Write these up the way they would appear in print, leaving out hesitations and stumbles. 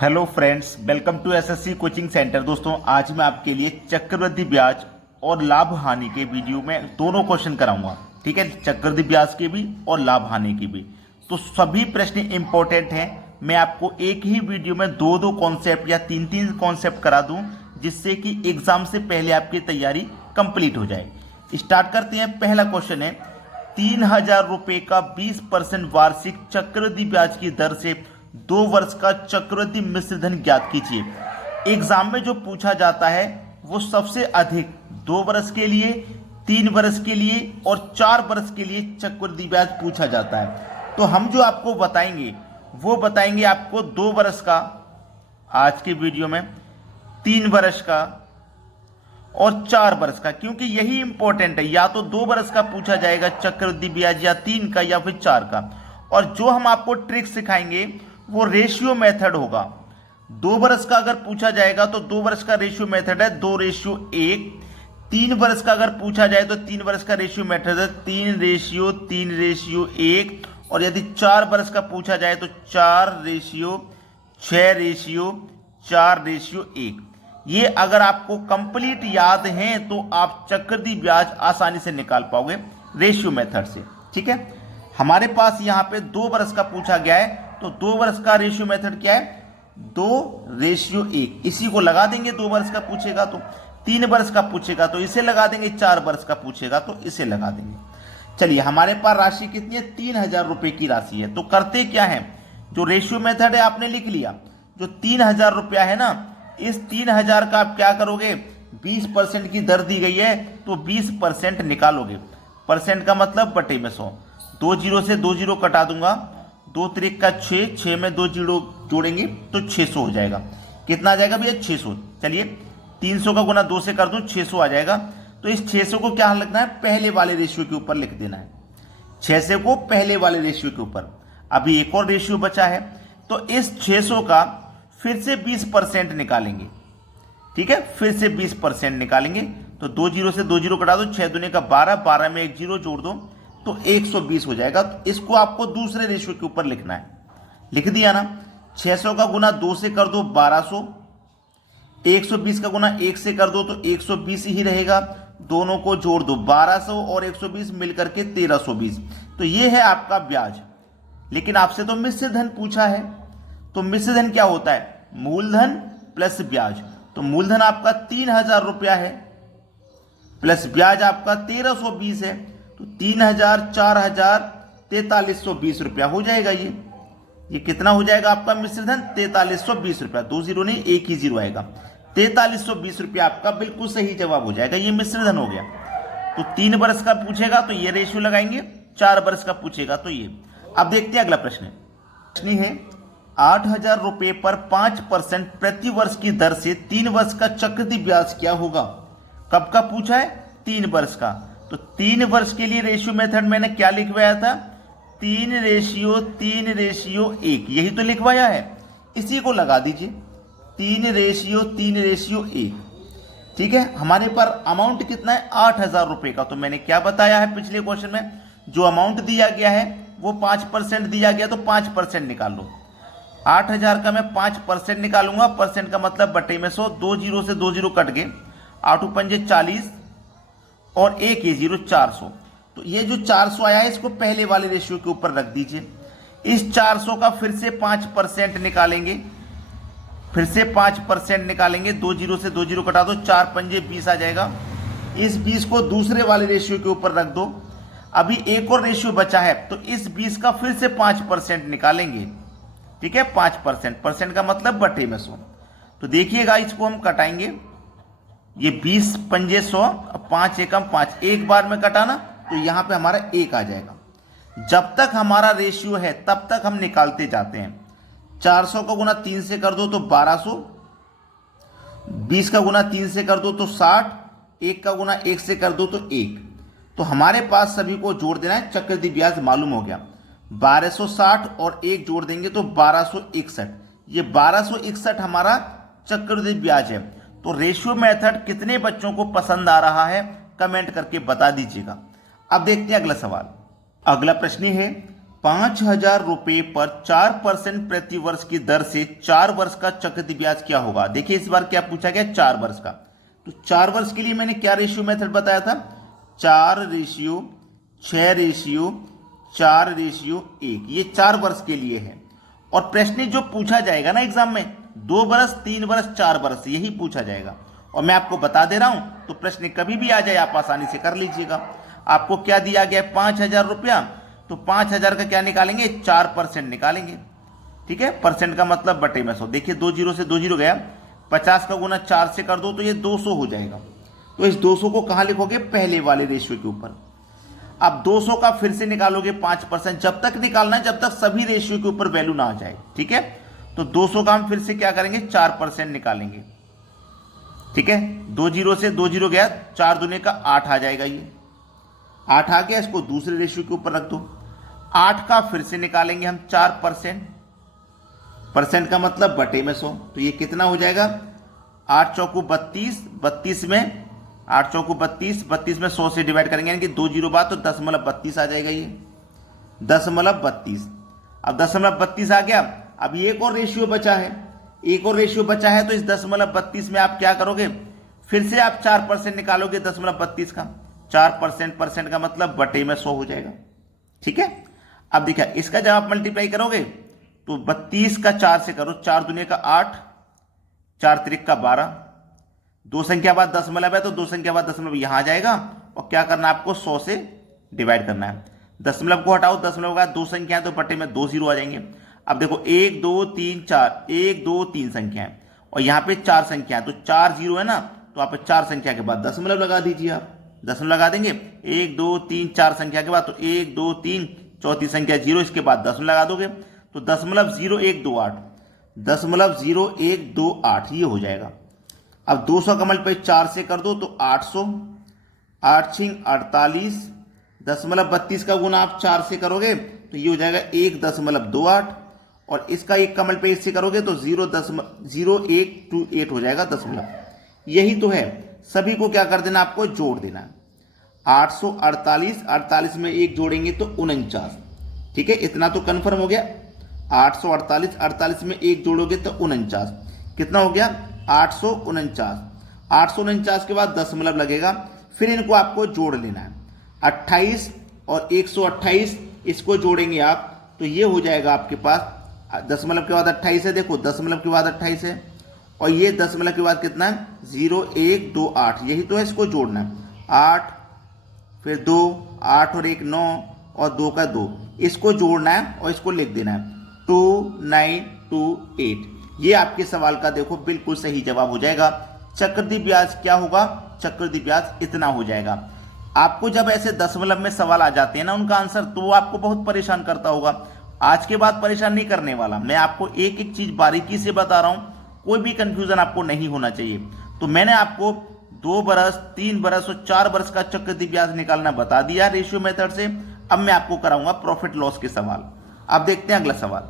Hello friends, welcome to SSC coaching centre. दोस्तों, आज मैं आपके लिए चक्रवृद्धि ब्याज और लाभ हानि के वीडियो में दोनों क्वेश्चन कराऊंगा। ठीक है, चक्रवृद्धि ब्याज के भी और लाभ हानि के भी। तो सभी प्रश्न इंपॉर्टेंट हैं। मैं आपको एक ही वीडियो में दो दो कॉन्सेप्ट या तीन तीन कॉन्सेप्ट करा दूं, जिससे कि एग्जाम से पहले आपकी तैयारी कंप्लीट हो जाए। स्टार्ट करते हैं। पहला क्वेश्चन है, 3,000 रुपये का 20% वार्षिक चक्रवृद्धि ब्याज की दर से 2 वर्ष का चक्रवृद्धि मिश्र धन ज्ञात कीजिए। एग्जाम में जो पूछा जाता है वो सबसे अधिक 2 वर्ष के लिए, 3 वर्ष के लिए और 4 वर्ष के लिए चक्रवृद्धि ब्याज पूछा जाता है। तो हम जो आपको बताएंगे वो बताएंगे आपको 2 वर्ष का आज के वीडियो में, 3 वर्ष का और 4 वर्ष का, क्योंकि यही इंपॉर्टेंट है। या तो 2 वर्ष का पूछा जाएगा चक्रवृद्धि ब्याज, या 3 का, या फिर 4 का। और जो हम आपको ट्रिक सिखाएंगे वो रेशियो मेथड होगा। 2 वर्ष का अगर पूछा जाएगा तो 2 वर्ष का रेशियो मेथड है 2:1। 3 वर्ष का अगर पूछा जाए तो 3 वर्ष का रेशियो मेथड है 3:3:1। और यदि 4 वर्ष का पूछा जाए तो 4:6:4:1। ये अगर आपको कंप्लीट याद है तो आप चक्रवृद्धि ब्याज आसानी से निकाल पाओगे रेशियो मेथड से। ठीक है, हमारे पास यहाँ पे 2 वर्ष का पूछा गया है, तो 2 वर्ष का रेशियो मेथड क्या है? 2:1। इसी को लगा देंगे। 2 वर्ष का पूछेगा तो, 3 वर्ष का पूछेगा तो इसे लगा देंगे, 4 वर्ष का पूछेगा तो इसे लगा देंगे। चलिए, हमारे पास राशि कितनी है? 3,000 रुपए की राशि है। तो करते क्या है, जो रेशियो मेथड है आपने लिख लिया। जो 3,000 रुपया है ना, इस 3,000 का आप क्या करोगे? 20% की दर दी गई है तो 20% निकालोगे। परसेंट का मतलब बटे में 100। 2 जीरो से 2 जीरो कटा दूंगा। 2 त्रिक का 6, 6 में 2 जीरो जोड़ेंगे तो 600 हो जाएगा। कितना आ जाएगा भैया? 600। चलिए, 300 का गुना 2 से कर दूं, 600 आ जाएगा। तो इस 600 को क्या लिखना है? पहले वाले रेशियो के ऊपर लिख देना है। 600 को पहले वाले रेशियो के ऊपर। अभी एक और रेशियो बचा है, तो इस 600 का फिर से 20% निकालेंगे। ठीक है, फिर से 20% निकालेंगे। तो 2 जीरो से 2 जीरो कटा दो, 6 दूने का 12, 12 में 1 जीरो जोड़ दो तो 120 हो जाएगा। तो इसको आपको दूसरे रेशियो के ऊपर लिखना है। लिख दिया ना। 600 का गुना 2 से कर दो 1200। 120 का गुना 1 से कर दो तो 120 ही रहेगा। दोनों को जोड़ दो, 1200 और 120 मिलकर के 1320। तो ये है आपका ब्याज। लेकिन आपसे तो मिश्र धन पूछा है। तो मिश्र धन क्या होता है? मूलधन प्लस ब्याज। तो मूलधन आपका 3,000 रुपया है, प्लस ब्याज आपका 1320 है। तो 3,000, 4,000, 4,320 रुपया हो जाएगा। ये कितना हो जाएगा आपका मिश्र धन? 4,320 रुपया। 2 जीरो नहीं, एक ही जीरो आएगा। 4,320 रुपया आपका बिल्कुल सही जवाब हो जाएगा। ये मिश्र धन हो गया। तो 3 वर्ष का पूछेगा तो ये रेशियो लगाएंगे, 4 वर्ष का पूछेगा तो ये। अब देखते हैं अगला प्रश्न। प्रश्न है, 8,000 रुपये पर 5% प्रति वर्ष की दर से 3 वर्ष का चक्रवृद्धि ब्याज क्या होगा? कब का पूछा है? 3 वर्ष का। तो 3 वर्ष के लिए रेशियो मेथड मैंने क्या लिखवाया था? 3:3:1। यही तो लिखवाया है, इसी को लगा दीजिए। 3:3:1। ठीक है, हमारे पर अमाउंट कितना है? 8,000 रुपये का। तो मैंने क्या बताया है पिछले क्वेश्चन में? जो अमाउंट दिया गया है वो 5% दिया गया, तो 5% निकाल लो। 8,000 का मैं 5% निकालूंगा। परसेंट का मतलब बटे में 100। 2 जीरो से 2 जीरो कट गए, 8 पंजे 40 और 1 ये जीरो 400। तो ये जो 400 आया है इसको पहले वाले रेशियो के ऊपर रख दीजिए। इस 400 का फिर से 5% निकालेंगे। फिर से 5% निकालेंगे। 2 जीरो से 2 जीरो कटा दो, 4 पंजे 20 आ जाएगा। इस 20 को दूसरे वाले रेशियो के ऊपर रख दो। अभी एक और रेशियो बचा है, तो इस 20 का फिर से 5% निकालेंगे। ठीक है, 5%। परसेंट का मतलब बटे में 100। तो देखिएगा, इसको हम कटाएंगे। ये 20 पंजे 100, 5 एकम 5, एक बार में कटाना तो यहां पे हमारा 1 आ जाएगा। जब तक हमारा रेशियो है तब तक हम निकालते जाते हैं। 400 का गुना 3 से कर दो तो 1200। 20 का गुना 3 से कर दो तो 60। 1 का गुना 1 से कर दो तो 1। तो हमारे पास सभी को जोड़ देना है। चक्रवृद्धि ब्याज मालूम हो गया। 1260 और 1 जोड़ देंगे तो 1261। ये 1261 हमारा चक्रवृद्धि ब्याज है। तो रेशियो मेथड कितने बच्चों को पसंद आ रहा है कमेंट करके बता दीजिएगा। अब देखते हैं अगला सवाल। अगला प्रश्न है, 5,000 रुपए पर 4% प्रति वर्ष की दर से 4 वर्ष का चक्रवृद्धि ब्याज क्या होगा। देखिए इस बार क्या पूछा गया, 4 वर्ष का। तो 4 वर्ष के लिए मैंने क्या रेशियो मेथड बताया था, 4:6:4:1, ये 4 वर्ष के लिए है। और प्रश्न जो पूछा जाएगा ना एग्जाम में, 2 वर्ष, 3 वर्ष, 4 वर्ष, यही पूछा जाएगा। और मैं आपको बता दे रहा हूं, तो प्रश्न कभी भी आ जाए आप आसानी से कर लीजिएगा। आपको क्या दिया गया, 5,000 रुपया, तो 5,000 का क्या निकालेंगे, 4% निकालेंगे। ठीक है, परसेंट का मतलब बटे में 100। देखिए 2 जीरो से 2 जीरो गया, 50 का गुना 4 से कर दो तो ये 200 हो जाएगा। तो इस 200 को कहां लिखोगे, पहले वाले रेशियो के ऊपर। अब 200 का फिर से निकालोगे 5%, जब तक निकालना है जब तक सभी रेशियो के ऊपर वैल्यू ना आ जाए। ठीक है, तो 200 का हम फिर से क्या करेंगे, 4% निकालेंगे। ठीक है, 2 जीरो से 2 जीरो गया, 4 दूने का 8 आ जाएगा। ये 8 आ गया, इसको दूसरे रेशियो के ऊपर रख दो। 8 का फिर से निकालेंगे हम 4%, परसेंट का मतलब बटे में 100। तो ये कितना हो जाएगा, 8 चौकू 32, 32 में 8 चौकू 32, 32 में 100 से डिवाइड करेंगे, यानी कि 2 जीरो बाद तो 10.32 आ जाएगा। ये 10.32। अब 10.32 आ गया। अब एक और रेशियो बचा है, एक और रेशियो बचा है, तो इस 10.32 में आप क्या करोगे, फिर से आप 4% निकालोगे 10.32 का। 4% परसेंट का मतलब बटे में 100 हो जाएगा। ठीक है, अब देखिए इसका जब आप मल्टीप्लाई करोगे तो 32 का 4 से करो, 4 दूने का 8, 4 त्रिक का 12, 2 संख्या बाद दशमलव है तो 2 संख्या बाद दशमलव यहां आ जाएगा। और क्या करना है आपको, 100 से डिवाइड करना है। दशमलव को हटाओ, दशमलव का 2 संख्या है तो बटे में 2 जीरो आ जाएंगे। अब देखो 1 2 3 4, 1 2 3 संख्या है और यहाँ पे 4 संख्या है, तो 4 जीरो है ना, तो आप 4 संख्या के बाद दशमलव लगा दीजिए। आप दशमलव लगा देंगे, 1 2 3 4 संख्या के बाद, तो 1 2 3, चौथी संख्या 0, इसके बाद दशमलव लगा दोगे तो 0.0128, 0.0128 ये हो जाएगा। अब 200 का मल्टीप्लाई 4 से कर दो तो 800, 8 छिंग 48, 32 का गुना आप 4 से करोगे तो ये हो जाएगा 1.28, और इसका 1 का मल्टीप्लाई इससे करोगे तो 0.0128 हो जाएगा दशमलव। यही तो है, सभी को क्या कर देना, आपको जोड़ देना। 848, 48 में 1 जोड़ेंगे तो 49। ठीक है, इतना तो कंफर्म हो गया। 848, 48 में 1 जोड़ोगे तो 49, कितना हो गया, 849। 849 के बाद दशमलव लगेगा, फिर इनको आपको जोड़ लेना है। 28 और 128 इसको जोड़ेंगे आप तो ये हो जाएगा आपके पास, दशमलव के बाद 28 है, देखो दशमलव के बाद 28 है, और ये दशमलव के बाद कितना है, 0.128, यही तो है, इसको जोड़ना है। 8 फिर 2, 8 और 1 9, और 2 का 2, इसको जोड़ना है और इसको लिख देना है 2928। ये आपके सवाल का देखो बिल्कुल सही जवाब हो जाएगा। चक्रवृद्धि ब्याज क्या होगा, चक्रवृद्धि ब्याज इतना हो जाएगा। आपको जब ऐसे दशमलव में सवाल आ जाते हैं ना उनका आंसर, तो वो आपको बहुत परेशान करता होगा। आज के बाद परेशान नहीं करने वाला, मैं आपको एक एक चीज बारीकी से बता रहा हूं, कोई भी कंफ्यूजन आपको नहीं होना चाहिए। तो मैंने आपको 2 बरस, 3 बरस और 4 बरस का चक्रवृद्धि ब्याज निकालना बता दिया रेशियो मेथड से। अब मैं आपको कराऊंगा प्रॉफिट लॉस के सवाल। अब देखते हैं अगला सवाल।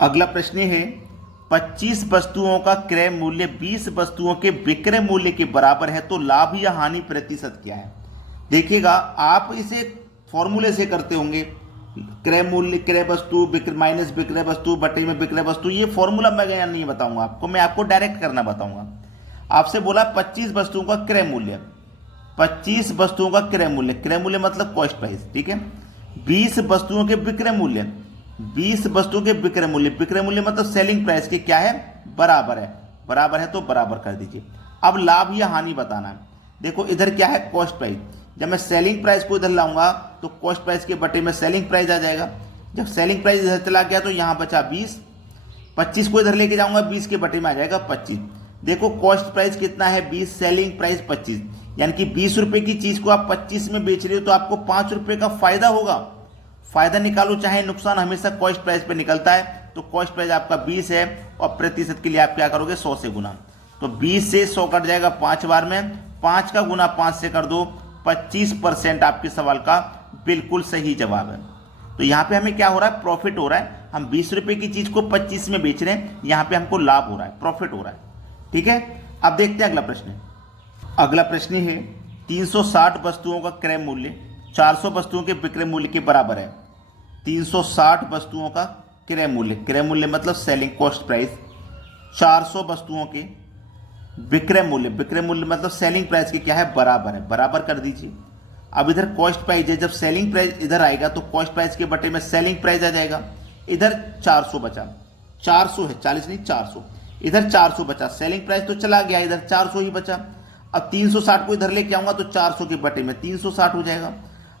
अगला प्रश्न है, 25 वस्तुओं का क्रय मूल्य 20 वस्तुओं के विक्रय मूल्य के बराबर है, तो लाभ या हानि प्रतिशत क्या है। देखिएगा आप इसे फॉर्मूले से करते होंगे, क्रय मूल्य, क्रय वस्तु माइनस विक्रय वस्तु बटे में विक्रय वस्तु। ये फॉर्मूला मैं नहीं बताऊंगा आपको, मैं आपको डायरेक्ट करना बताऊंगा। आपसे बोला 25 वस्तुओं का क्रय मूल्य, 25 वस्तुओं का क्रय मूल्य, क्रय मूल्य मतलब कॉस्ट प्राइस। ठीक है, 20 वस्तुओं के विक्रय मूल्य, 20 वस्तुओं के विक्रय मूल्य, विक्रय मूल्य मतलब सेलिंग प्राइस के क्या है, बराबर है। बराबर है तो बराबर कर दीजिए। अब लाभ या हानि बताना है। देखो इधर क्या है, कॉस्ट प्राइस। जब मैं सेलिंग प्राइस को इधर लाऊंगा तो कॉस्ट प्राइस के बटे में सेलिंग प्राइस आ जाएगा। जब सेलिंग प्राइस इधर चला गया तो यहां बचा 20, 25 को इधर लेके जाऊंगा, 20 के बटे में आ जाएगा 25। देखो कॉस्ट प्राइस कितना है 20, सेलिंग प्राइस 25, यानी कि 20 रुपए की चीज को आप 25 में बेच रहे हो तो आपको 5 रुपए का फायदा होगा। फायदा निकालो चाहे नुकसान, हमेशा कॉस्ट प्राइस पे निकलता है। तो कॉस्ट प्राइस आपका 20 है और प्रतिशत के लिए आप क्या करोगे, 100 से गुना। तो 20 से 100 कट जाएगा 5 बार में, 5 का गुना 5 से कर दो, 25% आपके सवाल का बिल्कुल सही जवाब है। तो यहां पे हमें क्या हो रहा है, प्रॉफिट हो रहा है। हम 20 रुपए की चीज को 25 में बेच रहे हैं, यहां पे हमको लाभ हो रहा है, प्रॉफिट हो रहा है। ठीक है, अब देखते हैं अगला प्रश्न। अगला प्रश्न है, 360 वस्तुओं का क्रय मूल्य 400 वस्तुओं के विक्रय मूल्य के बराबर है, 360 वस्तुओं का क्रय मूल्य मतलब सेलिंग कॉस्ट प्राइस, 400 वस्तुओं के विक्रय मूल्य मतलब सेलिंग प्राइस के क्या है, बराबर कर दीजिए। अब इधर कॉस्ट प्राइस है, जब सेलिंग प्राइस इधर आएगा तो कॉस्ट प्राइस के बटे में सेलिंग प्राइस आ जाएगा। इधर 400 बचा, 400 है, 40 नहीं 400, इधर 400 बचा, सेलिंग प्राइस तो चला गया, इधर 400 ही बचा। अब 360 को इधर लेके आऊंगा तो 400 के बटे में 360 हो जाएगा।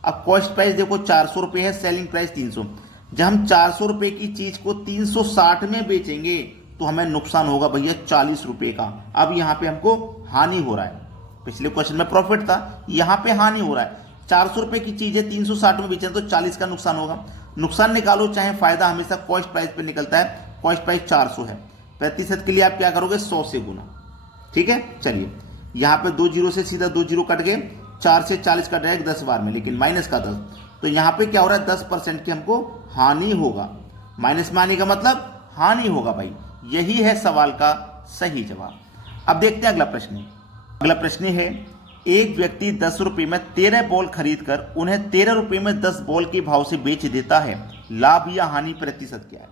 अब कॉस्ट प्राइस देखो 400 रुपये है, सेलिंग प्राइस 300। जब हम 400 रुपये की चीज को 360 में बेचेंगे तो हमें नुकसान होगा भैया 40 रुपये का। अब यहाँ पे हमको हानि हो रहा है, पिछले क्वेश्चन में प्रॉफिट था, यहाँ पे हानि हो रहा है। 400 रुपये की चीज है, 360 में बेचें तो 40 का नुकसान होगा। नुकसान निकालो चाहे फायदा, हमेशा कॉस्ट प्राइस पे निकलता है। कॉस्ट प्राइस 400 है, प्रतिशत के लिए आप क्या करोगे, 100 से गुना। ठीक है, चलिए यहाँ पे 2 जीरो से सीधा 2 जीरो कट गए, 4 से 40 कट जाएगा 10 बार में, लेकिन माइनस का 10, तो यहाँ पे क्या हो रहा है, 10% की हमको हानि होगा। माइनस में आने का मतलब हानि होगा भाई। यही है सवाल का सही जवाब। अब देखते हैं अगला प्रश्न। अगला प्रश्न है, एक व्यक्ति 10 रुपये में 13 बॉल खरीद कर उन्हें 13 रुपये में 10 बॉल के भाव से बेच देता है, लाभ या हानि प्रतिशत क्या है।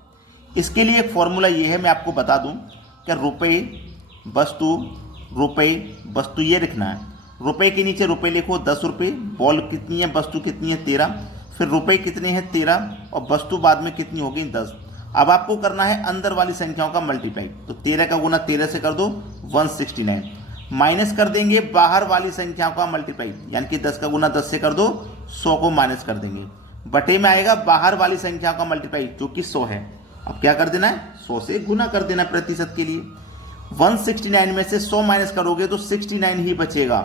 इसके लिए एक फॉर्मूला ये है, मैं आपको बता दूं कि वस्तु ये लिखना है। रुपए के नीचे रुपए लिखो 10 रुपये, बॉल कितनी है, वस्तु कितनी है 13, फिर रुपए कितने हैं 13 और वस्तु बाद में कितनी होगी 10। अब आपको करना है अंदर वाली संख्याओं का मल्टीप्लाई, तो 13 का गुना 13 से कर दो 169, माइनस कर देंगे बाहर वाली संख्याओं का मल्टीप्लाई, यानी कि 10 का गुना 10 से कर दो, 100 को माइनस कर देंगे, बटे में आएगा बाहर वाली संख्या का मल्टीप्लाई जो कि 100 है। अब क्या कर देना है, 100 से गुना कर देना प्रतिशत के लिए। 169 में से 100 माइनस करोगे तो 69 ही बचेगा,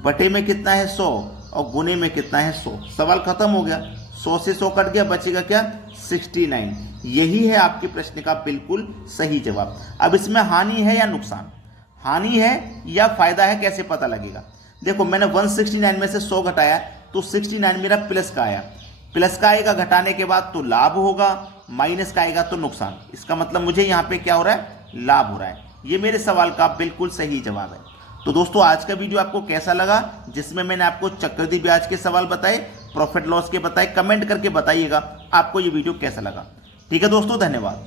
बटे में कितना है 100 और गुने में कितना है 100। सवाल खत्म हो गया, 100 से 100 कट गया, बचेगा क्या 69। यही है आपके प्रश्न का बिल्कुल सही जवाब। अब इसमें हानि है या नुकसान, हानि है या फायदा है, कैसे पता लगेगा। देखो मैंने 169 में से 100 घटाया तो 69 मेरा प्लस का आया, प्लस का आएगा घटाने के बाद तो लाभ होगा, माइनस का आएगा तो नुकसान। इसका मतलब मुझे यहाँ पे क्या हो रहा है, लाभ हो रहा है। ये मेरे सवाल का बिल्कुल सही जवाब है। तो दोस्तों आज का वीडियो आपको कैसा लगा, जिसमें मैंने आपको चक्रवृद्धि ब्याज के सवाल बताए, प्रॉफिट लॉस के बताए, कमेंट करके बताइएगा आपको ये वीडियो कैसा लगा। ठीक है दोस्तों, धन्यवाद।